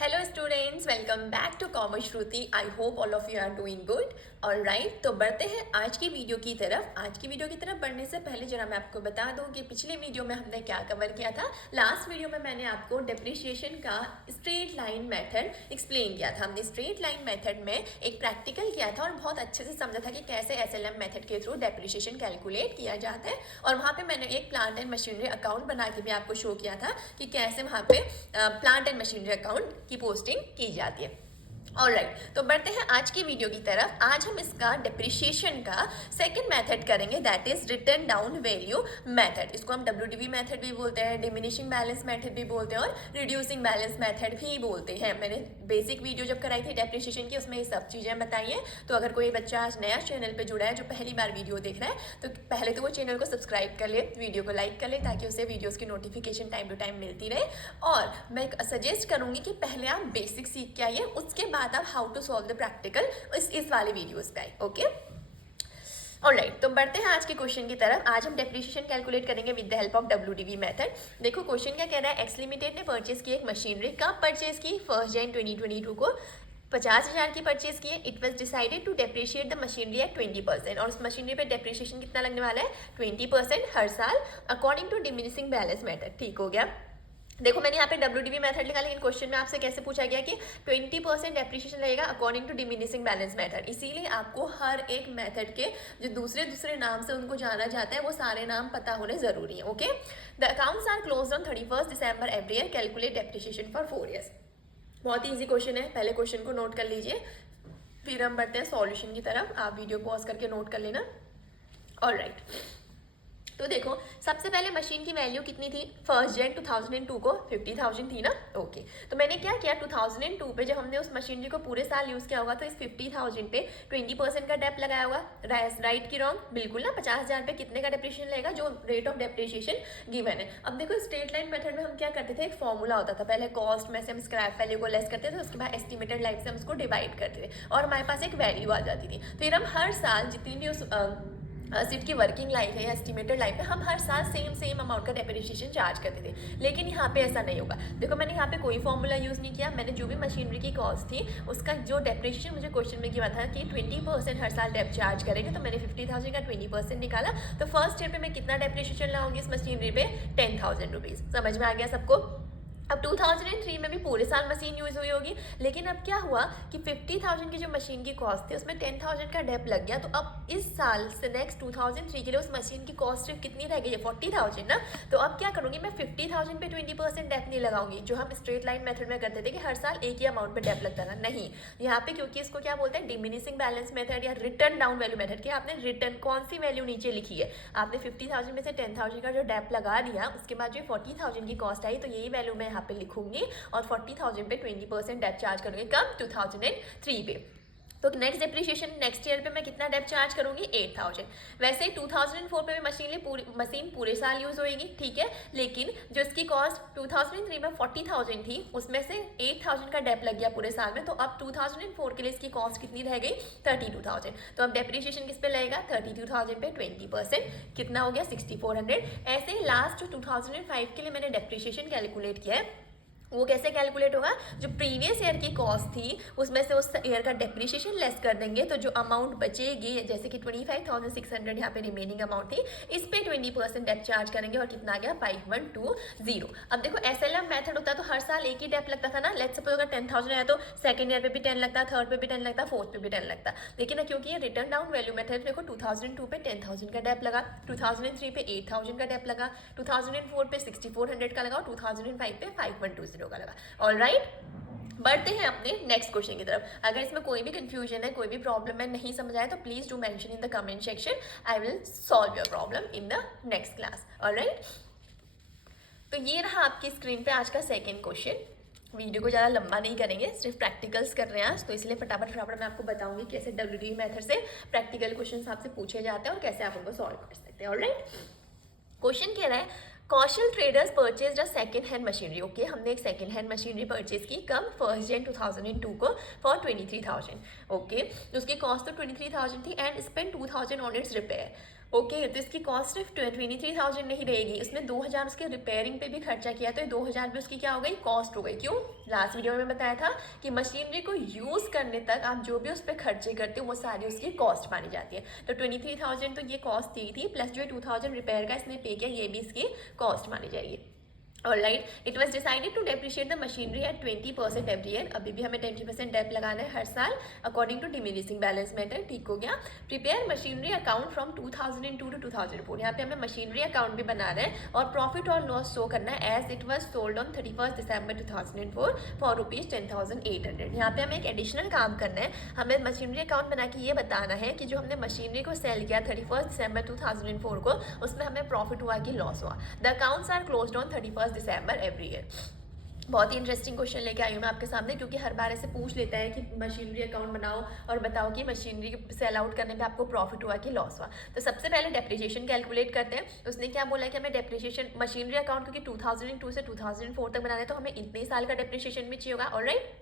Hello students, welcome back to commerce Shruti. I hope all of you are doing good. Alright, तो बढ़ते हैं आज की वीडियो की तरफ। आज की वीडियो की तरफ बढ़ने से पहले जरा मैं आपको बता दूं कि पिछले वीडियो में हमने क्या कवर किया था। लास्ट वीडियो में मैंने आपको डेप्रिसिएशन का स्ट्रेट लाइन मेथड एक्सप्लेन किया था। हमने स्ट्रेट लाइन मेथड में एक प्रैक्टिकल किया था और बहुत अच्छे से समझा था कि कैसे एसएलएम मेथड के थ्रू डेप्रिसिएशन कैलकुलेट किया जाता है। और वहाँ पे मैंने एक प्लांट एंड मशीनरी अकाउंट बना के भी आपको शो किया था कि कैसे वहाँ पे प्लांट एंड मशीनरी अकाउंट की पोस्टिंग की जाती है। ऑलराइट, तो बढ़ते हैं आज की वीडियो की तरफ। आज हम इसका डेप्रिसिएशन का सेकंड मेथड करेंगे, that is return down value method. इसको हम डब्ल्यूडीवी मेथड भी बोलते हैं, डिमिनिशिंग बैलेंस मेथड भी बोलते हैं और रिड्यूसिंग बैलेंस मेथड भी बोलते हैं। मैंने बेसिक वीडियो जब कराई थी डेप्रिसिएशन की, उसमें ये सब चीज़ें बताई हैं। तो अगर कोई बच्चा आज नया चैनल पर जुड़ा है, जो पहली बार वीडियो देख रहा है, तो पहले तो वो चैनल को सब्सक्राइब कर ले, वीडियो को लाइक कर ले, ताकि उसे वीडियोज़ की नोटिफिकेशन टाइम टू टाइम मिलती रहे। और मैं सजेस्ट करूँगी कि पहले आप बेसिक सीख के आइए, उसके बाद आप how to solve the practical इस वाले वीडियोस पे आए। ओके, ऑलराइट, तो बढ़ते हैं आज के क्वेश्चन की तरफ। आज हम डेप्रिसिएशन कैलकुलेट करेंगे with the help of WDV method. देखो क्वेश्चन क्या कह रहा है। एक्स लिमिटेड ने परचेज की एक मशीनरी। कब परचेज की? 1 जनवरी 2022 को 50,000 की परचेज की है। It was decided to depreciate the machinery at 20%। और उस मशीनरी पे डेप्रिसिएशन कितना लगने वाला है? 20% हर साल, according to diminishing balance method. ठीक हो गया। देखो मैंने यहाँ पे डब्ल्यूडीवी मेथड लिखा, लेकिन क्वेश्चन में आपसे कैसे पूछा गया कि 20% डेप्रिसिएशन लगेगा according to diminishing balance method. इसीलिए आपको हर एक मेथड के जो दूसरे दूसरे नाम से उनको जाना जाता है, वो सारे नाम पता होने जरूरी है। Okay, the accounts are closed on 31 December every year. Calculate depreciation for 4 years. बहुत ही ईजी क्वेश्चन है, पहले क्वेश्चन को नोट कर लीजिए, फिर हम बढ़ते हैं सॉल्यूशन की तरफ। आप वीडियो पॉज करके नोट कर लेना। ऑलराइट, तो देखो सबसे पहले मशीन की वैल्यू कितनी थी 1 जनवरी 2002 को? 50,000 थी ना। ओके, तो मैंने क्या किया, 2002 पे जब हमने उस मशीनरी को पूरे साल यूज़ किया होगा, तो इस 50,000 पे 20% का डेप लगाया होगा। राइट की रॉन्ग? बिल्कुल ना। 50,000 पे कितने का डेप्रिसिएशन लगेगा? जो रेट ऑफ डेप्रिसिएशन गिवन है। अब देखो स्ट्रेट लाइन मेथड में हम क्या करते थे, एक फॉर्मूला होता था। पहले कॉस्ट में से हम स्क्रैप वैल्यू को लेस करते थे, उसके बाद एस्टिमेटेड लाइफ से हम उसको डिवाइड करते थे और हमारे पास एक वैल्यू आ जाती थी। फिर हम हर साल जितनी भी उस सीट की वर्किंग लाइफ है या एस्टिमेटेड लाइफ है, हम हर साल सेम अमाउंट का डेप्रिसिएशन चार्ज करते थे। लेकिन यहाँ पे ऐसा नहीं होगा। देखो मैंने यहाँ पे कोई फॉर्मूला यूज़ नहीं किया। मैंने जो भी मशीनरी की कॉस्ट थी उसका जो डेप्रिसिएशन मुझे क्वेश्चन में किया था कि 20% हर साल डेप चार्ज करेंगे, तो मैंने 50,000 का 20% निकाला। तो फर्स्ट ईयर पे मैं कितना डेप्रिसिएशन लाऊंगी इस मशीनरी पे? 10,000 रुपीज़। समझ में आ गया सबको? अब 2003 में भी पूरे साल मशीन यूज़ हुई होगी, लेकिन अब क्या हुआ कि 50,000 की जो मशीन की कॉस्ट थी उसमें 10,000 का डेप लग गया। तो अब इस साल से नेक्स्ट 2003 के लिए उस मशीन की कॉस्ट सिर्फ कितनी रह गई है? 40,000 ना। तो अब क्या करूँगी मैं? 50,000 पे 20% डेप नहीं लगाऊंगी, जो हम स्ट्रेट लाइन मेथड में करते थे कि हर साल एक ही अमाउंट पे डेप लगता था। नहीं, यहाँ पे क्योंकि इसको क्या बोलते हैं, डिमिनिशिंग बैलेंस मेथड या रिटर्न डाउन वैल्यू मेथड। कि आपने रिटर्न कौन सी वैल्यू नीचे लिखी है, आपने 50,000 में से 10,000 का जो डेप लगा दिया, उसके बाद जो 40,000 की कॉस्ट आई, तो यही वैल्यू मैं यहाँ पे लिखूंगी और 40,000 पे 20% डेप चार्ज करूंगी। कब? 2003 पे। तो नेक्स्ट डेप्रिसिएशन नेक्स्ट ईयर पे मैं कितना डेप चार्ज करूंगी? 8,000। वैसे ही 2004 पे भी मशीन पूरे साल यूज होएगी, ठीक है। लेकिन जो इसकी कॉस्ट 2003 में 40,000 थी, उसमें से 8,000 का डेप लग गया पूरे साल में। तो अब 2004 के लिए इसकी कॉस्ट कितनी रह गई? 32,000। तो अब डेप्रिसिएशन किस पे लगेगा? 32,000 पे 20%, कितना हो गया? 6,400। ऐसे ही लास्ट जो 2005 के लिए मैंने डेप्रिसिएशन कैलकुलेट किया है, वो कैसे कैलकुलेट होगा? जो प्रीवियस ईयर की कॉस्ट थी उसमें से उस ईयर का डेप्रिसिएशन लेस कर देंगे, तो जो अमाउंट बचेगी, जैसे कि 25,600 यहाँ पे रिमेनिंग अमाउंट थी, इस पे 20% डेप चार्ज करेंगे और कितना आ गया? 5120। अब देखो एसएलएम मेथड होता तो हर साल एक ही डेप लगता था ना। लेट्स सपोज अगर 10,000 आया तो सेकंड ईयर पे भी 10 लगता, थर्ड पे भी 10 लगता, फोर्थ पे भी 10 लगता। लेकिन क्योंकि ये रिटर्न डाउन वैल्यू मेथड, देखो 2002 पे 10,000 का डेप लगा, 2003 पे 8,000 का डेप लगा, 2004 पे 6,400 का लगा और 2005 पे 5120 का लगा। ऑलराइट, बढ़ते हैं अपने नेक्स्ट क्वेश्चन की तरफ। अगर इसमें कोई भी कंफ्यूजन है, कोई भी प्रॉब्लम है, नहीं समझ आए, तो please do mention in the comment section. I will solve your problem in the next class. Alright, तो ये रहा आपकी स्क्रीन पे आज का सेकेंड क्वेश्चन। वीडियो को ज़्यादा लंबा नहीं करेंगे, सिर्फ प्रैक्टिकल्स कर रहे हैं आज, तो इसलिए फटाफट मैं आपको बताऊंगी कैसे डब्ल्यूडीवी मेथड से प्रैक्टिकल क्वेश्चन आपसे पूछे जाते हैं और कैसे आप उनको सॉल्व कर सकते हैं। ऑलराइट, क्वेश्चन कह रहा है Kaushal traders purchase a second hand machinery. Okay, हमने एक सेकेंड हैंड मशीनरी परचेज की। कब? 1 जनवरी 2002 को फॉर 23,000। ओके, उसकी कॉस्ट तो 23,000 थी and spend 2,000 on it's repair. Okay तो इसकी कॉस्ट सिर्फ 23,000 नहीं रहेगी, इसमें 2,000 उसके रिपेयरिंग पे भी खर्चा किया, तो ये 2,000 भी उसकी क्या हो गई, कॉस्ट हो गई। क्यों? लास्ट वीडियो में बताया था कि मशीनरी को यूज़ करने तक आप जो भी उस पर खर्चे करते हो वो सारी उसकी कॉस्ट मानी जाती है। तो 23,000 तो ये कॉस्ट दी थी, प्लस जो 2,000 रिपेयर का इसने पे किया ये भी इसकी कॉस्ट मानी जाएगी। Alright, it was decided to depreciate the machinery at 20% every year. अभी भी हमें 20% डेप लगाना है हर साल according to diminishing balance method. ठीक हो गया। Prepare machinery account from 2002 to 2004। यहाँ पे हमें मशीनरी अकाउंट भी बना रहे हैं और प्रॉफिट और लॉस शो करना है as it was sold on 31 December 2004 for ₹10,800। यहाँ पे हमें एक एडिशनल काम करना है, हमें मशीनरी अकाउंट बना के ये बताना है कि जो हमने मशीनरी को सेल किया 31 दिसंबर 2004 को, उसमें हमें प्रॉफिट हुआ कि लॉस हुआ। The accounts are closed on 31 December every year. बहुत ही इंटरेस्टिंग क्वेश्चन लेके आई हूँ मैं आपके सामने, क्योंकि हर बार ऐसे पूछ लेता है कि मशीनरी अकाउंट बनाओ और बताओ कि मशीनरी सेल आउट करने पे आपको प्रॉफिट हुआ कि लॉस हुआ। तो सबसे पहले डेप्रिसिएशन कैलकुलेट करते हैं। उसने क्या बोला है कि हमें डेप्रिसिएशन मशीनरी अकाउंट क्योंकि 2002 से 2004 तक बनाना है, तो हमें इतने साल का डेप्रिसिएशन भी चाहिए होगा। ऑलराइट,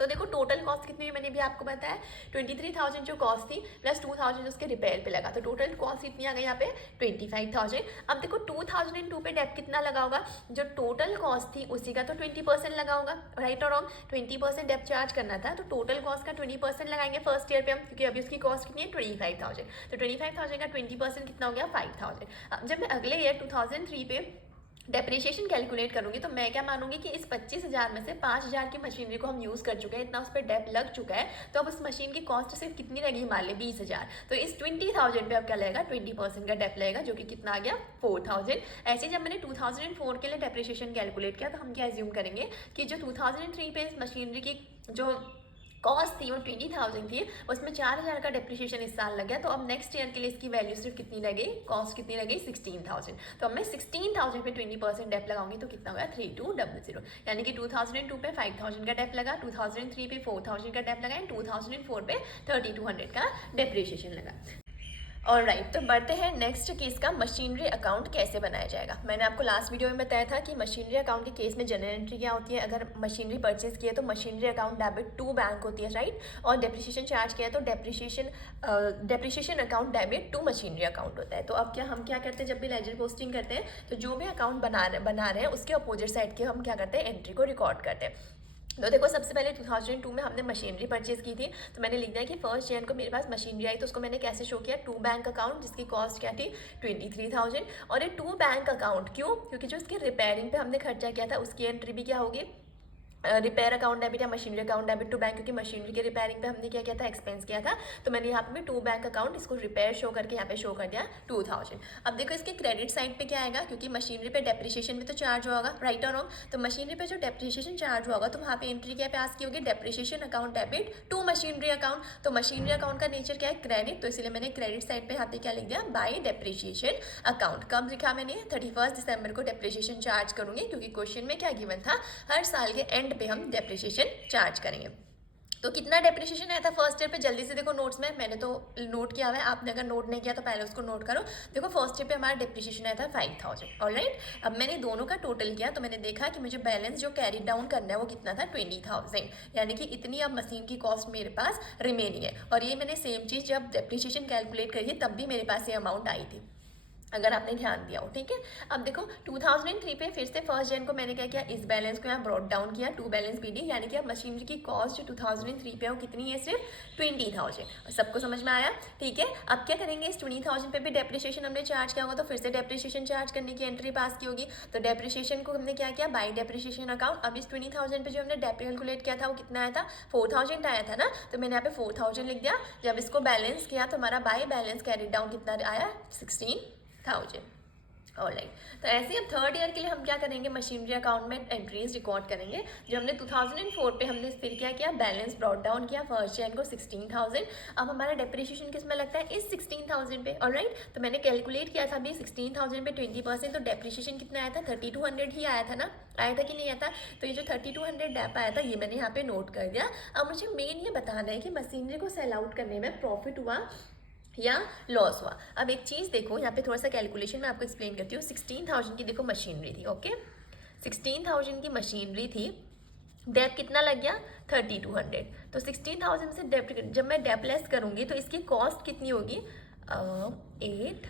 तो देखो टोटल कॉस्ट कितनी हुई मैंने भी आपको बताया, 23,000 जो कॉस्ट थी प्लस 2,000 उसके रिपेयर पे लगा, तो टोटल कॉस्ट कितनी आ गई यहाँ पे 25,000। अब देखो 2002 पे डेप कितना लगा होगा, जो टोटल कॉस्ट थी उसी का तो 20% लगा होगा। राइट और रॉन्ग? 20% डेप चार्ज करना था, तो टोटल कॉस्ट का 20% लगाएंगे फर्स्ट ईयर पे हम, क्योंकि अभी उसकी कॉस्ट कितनी है 25,000। तो 25,000 का 20% कितना हो गया 5,000। अब जब मैं अगले ईयर 2003 पे डेप्रिशिएशन कैलकुलेट करूंगी तो मैं क्या मानूंगी कि इस 25,000 में से 5,000 की मशीनरी को हम यूज़ कर चुके हैं, इतना उस पर डेप लग चुका है, तो अब उस मशीन की कॉस्ट सिर्फ कितनी रहेगी, मान ले 20,000। तो इस 20,000 पे अब क्या लगेगा 20% का डेप लगेगा, जो कि कितना आ गया 4,000। ऐसे जब मैंने 2004 के लिए डेप्रिशिएशन कैलकुलेट किया तो हम क्या एज्यूम करेंगे कि जो 2003 पे इस मशीनरी की जो कॉस्ट थी वो 20,000 थी, उसमें 4,000 का डेप्रिशिएशन इस साल लग गया, तो अब नेक्स्ट ईयर के लिए इसकी वैल्यू सिर्फ कितनी लग गई, कॉस्ट कितनी लग गई 16,000। तो अब मैं 16,000 पे 20% डेप लगाऊंगी तो कितना होगा 3200, यानी कि 2002 पे 5,000 का डेप लगा, 2003 पे 4,000 का डेप लगा एंड 2004 पे 3,200 का डेप्रिशिएशन लगा। ऑलराइट, तो बढ़ते हैं नेक्स्ट केस का, मशीनरी अकाउंट कैसे बनाया जाएगा। मैंने आपको लास्ट वीडियो में बताया था कि मशीनरी अकाउंट के केस में जनरल एंट्री क्या होती है, अगर मशीनरी परचेज किया तो machinery account debit to bank होती है, राइट, और डेप्रिशिएशन चार्ज किया तो depreciation account debit to machinery account होता है। तो अब क्या हम क्या करते हैं, जब भी लेजर पोस्टिंग करते हैं तो जो भी अकाउंट बना रहे हैं उसके अपोजिट साइड के हम क्या करते हैं, एंट्री को रिकॉर्ड करते हैं। तो देखो सबसे पहले 2002 में हमने मशीनरी परचेज की थी, तो मैंने लिख दिया कि 1 जनवरी को मेरे पास मशीनरी आई, तो उसको मैंने कैसे शो किया, टू बैंक अकाउंट, जिसकी कॉस्ट क्या थी 23,000। और ये टू बैंक अकाउंट क्यों, क्योंकि जो इसकी रिपेयरिंग पे हमने खर्चा किया था उसकी एंट्री भी क्या होगी, रिपेयर अकाउंट डेबिट या machinery account debit to bank, क्योंकि मशीनरी के रिपेयरिंग पे हमने क्या किया था, एक्सपेंस किया था, तो मैंने यहाँ पे भी टू बैंक अकाउंट इसको रिपेयर शो करके यहाँ पे शो कर दिया 2,000। अब देखो इसके क्रेडिट साइड पे क्या आएगा, क्योंकि मशीनरी पे डेप्रिशिएशन भी तो चार्ज होगा, राइट और रॉन्ग, तो मशीनरी पे जो डेप्रिशिएशन चार्ज होगा तो वहाँ पे एंट्री क्या पास की होगी, depreciation account debit to machinery account. तो मशीनरी अकाउंट का नेचर क्या है, क्रेडिट, तो इसलिए मैंने क्रेडिट साइड पे यहाँ पे क्या लिख दिया, बाय डेप्रिशिएशन अकाउंट। कब लिखा मैंने, 31 दिसंबर को डेप्रिशिएशन चार्ज करूंगी, क्योंकि क्वेश्चन में क्या गिवन था, हर साल के एंड पे हम डेप्रिशिएशन चार्ज करेंगे। तो कितना डेप्रिशिएशन आया था फर्स्ट ईयर पे, जल्दी से देखो नोट्स में, मैंने तो नोट किया हुआ है, आपने अगर नोट नहीं किया तो पहले उसको नोट करो। देखो फर्स्ट ईयर पे हमारा डेप्रिशिएशन आया था 5,000। ऑलराइट, अब मैंने दोनों का टोटल किया तो मैंने देखा कि मुझे बैलेंस जो कैरी डाउन करना है वो कितना था 20,000, यानी कि इतनी अब मशीन की कॉस्ट मेरे पास रिमेनिंग है। और ये मैंने सेम चीज़ जब डेप्रिशिएशन कैलकुलेट करी थी तब भी मेरे पास ये अमाउंट आई थी, अगर आपने ध्यान दिया हो, ठीक है। अब देखो 2003 पे फिर से 1 जनवरी को मैंने क्या किया, इस बैलेंस को यहाँ ब्रॉड डाउन किया टू बैलेंस बीडी, यानी कि अब मशीनरी की कॉस्ट जो 2003 पे हो कितनी है, सिर्फ 20,000। सबको समझ में आया, ठीक है। अब क्या करेंगे, इस 20,000 पे भी डेप्रिशिएशन हमने चार्ज किया होगा, तो फिर से डेप्रिशिएशन चार्ज करने की एंट्री पास की होगी, तो डेप्रिशिएशन को हमने क्या किया, बाय डेप्रिशिएशन अकाउंट। अब इस 20,000 पे जो हमने डेप कैलकुलेट किया था वो कितना आया था, 4,000 आया था ना, तो मैंने यहाँ पे 4,000 लिख दिया। जब इसको बैलेंस किया तो हमारा बाय बैलेंस कैरी डाउन कितना आया, 16,000। ऑलराइट, तो ऐसे ही अब थर्ड ईयर के लिए हम क्या करेंगे, मशीनरी अकाउंट में एंट्रीज रिकॉर्ड करेंगे। जो हमने 2004 पे हमने फिर क्या किया, बैलेंस ब्रॉड डाउन किया 1 जनवरी को 16,000। अब हमारा डेप्रिशिएशन किस में लगता है, इस 16,000 पे। ऑलराइट, तो मैंने कैलकुलेट किया था अभी 16,000 पे 20%, तो डेप्रिशिएशन कितना आया था 3,200 ही आया था ना, आया था कि नहीं आया था। तो ये जो 3,200 डेप आया था ये मैंने यहाँ पे नोट कर दिया। अब मुझे मेन ये बताना है कि मशीनरी को सेल आउट करने में प्रॉफिट हुआ या लॉस हुआ। अब एक चीज़ देखो, यहाँ पे थोड़ा सा कैलकुलेशन मैं आपको एक्सप्लेन करती हूँ। 16,000 की देखो मशीनरी थी, ओके, 16,000 की मशीनरी थी, डेप कितना लग गया 3,200। तो 16,000 से डेप जब मैं डेप लेस करूँगी तो इसकी कॉस्ट कितनी होगी, 8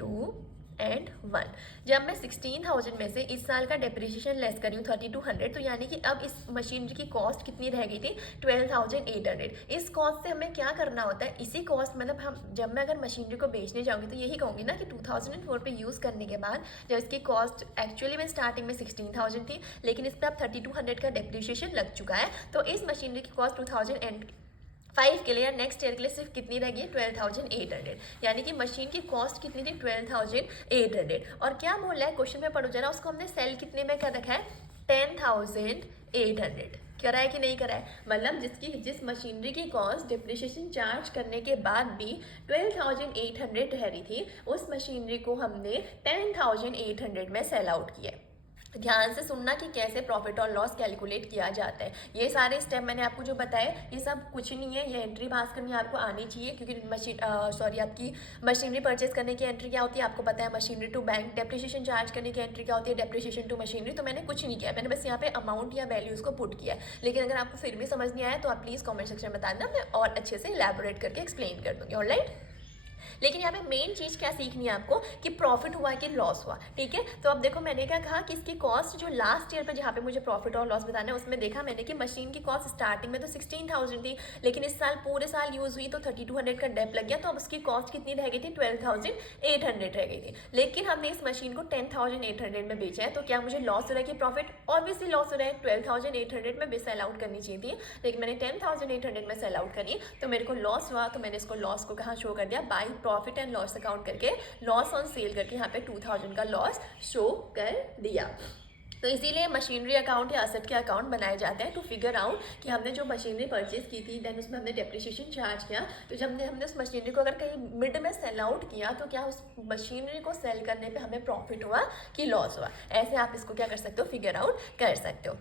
32,100। जब मैं 16,000 में से इस साल का डेप्रिसिएशन लेस करी हूँ 3,200, तो यानी कि अब इस मशीनरी की कॉस्ट कितनी रह गई थी 12,800। इस कॉस्ट से हमें क्या करना होता है, इसी कॉस्ट मतलब हम जब मैं अगर मशीनरी को बेचने जाऊँगी तो यही कहूँगी ना कि 2004 पे यूज़ करने के बाद जब इसकी कॉस्ट एक्चुअली में स्टार्टिंग में 16,000 थी, लेकिन इस पर अब 3,200 का डेप्रिसिएशन लग चुका है, तो इस मशीनरी की कॉस्ट 2005 के लिए या नेक्स्ट ईयर के लिए सिर्फ कितनी रहेगी 12,800। यानी कि मशीन की कॉस्ट कितनी थी 12,800। और क्या बोला है क्वेश्चन में पढ़ो जरा, उसको हमने सेल कितने में कर रखा है 10,800। करा है कि नहीं करा है, मतलब जिस मशीनरी की कॉस्ट डिप्रिशिएशन चार्ज करने के बाद भी 12,800 ठहरी थी, उस मशीनरी को हमने 10,800 में सेल आउट किया। ध्यान से सुनना कि कैसे प्रॉफिट और लॉस कैलकुलेट किया जाता है। ये सारे स्टेप मैंने आपको जो बताए ये सब कुछ नहीं है, ये एंट्री पास करनी आपको आनी चाहिए, क्योंकि आपकी मशीनरी परचेज करने की एंट्री क्या होती है आपको पता है, machinery to bank. Depreciation charge करने की एंट्री क्या होती है, डेप्रिसिएशन टू मशीनरी। तो मैंने कुछ नहीं किया, मैंने बस यहाँ पे अमाउंट या वैल्यूज़ को पुट किया। लेकिन अगर आपको फिर भी समझ नहीं आया तो आप प्लीज़ कॉमेंट सेक्शन में बता देना, मैं और अच्छे से इलैबोरेट करके एक्सप्लेन कर दूँगी। ऑलराइट, लेकिन यहाँ पे मेन चीज़ क्या सीखनी है आपको कि प्रॉफिट हुआ कि लॉस हुआ। ठीक है, तो अब देखो मैंने क्या कहा कि इसकी कॉस्ट जो लास्ट ईयर पे जहाँ पे मुझे प्रॉफिट और लॉस बताना है उसमें देखा मैंने कि मशीन की कॉस्ट स्टार्टिंग में तो 16,000 थी, लेकिन इस साल पूरे साल यूज़ हुई तो 3,200 का डेप लग गया, तो अब उसकी कॉस्ट कितनी रह गई थी 12,800 रह गई थी। लेकिन हमने इस मशीन को 10,800 में बेचा है, तो क्या मुझे लॉस हो रहा है कि प्रॉफिट? ऑब्वियसली लॉस हो रहा है। 12,800 में भी सेल आउट करनी चाहिए थी, लेकिन मैंने 10,800 में सेल आउट करी तो मेरे को लॉस हुआ। तो मैंने इसको लॉस को कहाँ शो कर दिया, by profit and loss account करके लॉस ऑन सेल करके यहाँ पे 2,000 का लॉस शो कर दिया। तो इसीलिए मशीनरी अकाउंट या असेट के अकाउंट बनाए जाते हैं टू फिगर आउट कि हमने जो मशीनरी परचेज की थी देन उसमें हमने डेप्रिसिएशन चार्ज किया, तो जब हमने उस मशीनरी को अगर कहीं मिड में सेल आउट किया तो क्या उस मशीनरी को सेल करने पे हमें प्रॉफिट हुआ कि लॉस हुआ। ऐसे आप इसको क्या कर सकते हो, फिगर आउट कर सकते हो।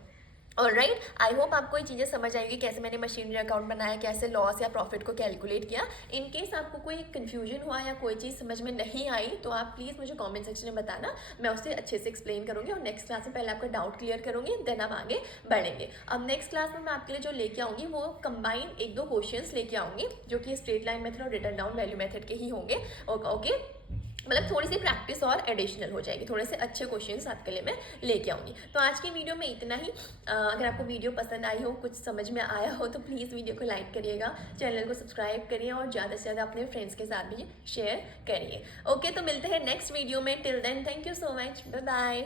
ऑलराइट, आई होप आपको ये चीज़ें समझ आएगी कैसे मैंने मशीनरी अकाउंट बनाया, कैसे लॉस या प्रॉफिट को कैलकुलेट किया। इन केस आपको कोई कन्फ्यूजन हुआ या कोई चीज़ समझ में नहीं आई तो आप प्लीज़ मुझे कमेंट सेक्शन में बताना, मैं उसे अच्छे से एक्सप्लेन करूँगी और नेक्स्ट क्लास में पहले आपका डाउट क्लियर करूँगी, देन हम आगे बढ़ेंगे। अब नेक्स्ट क्लास में मैं आपके लिए जो लेके आऊँगी वो कंबाइन 1-2 क्वेश्चंस लेके आऊँगी जो कि स्ट्रेट लाइन मेथड और रिटर्न डाउन वैल्यू मेथड के ही होंगे। ओके, मतलब थोड़ी सी प्रैक्टिस और एडिशनल हो जाएगी, थोड़े से अच्छे क्वेश्चंस आपके लिए मैं लेके आऊँगी। तो आज की वीडियो में इतना ही। अगर आपको वीडियो पसंद आई हो, कुछ समझ में आया हो तो प्लीज़ वीडियो को लाइक करिएगा, चैनल को सब्सक्राइब करिए और ज़्यादा से ज़्यादा अपने फ्रेंड्स के साथ भी शेयर करिए। ओके, तो मिलते हैं नेक्स्ट वीडियो में। Till then thank you so much, bye bye.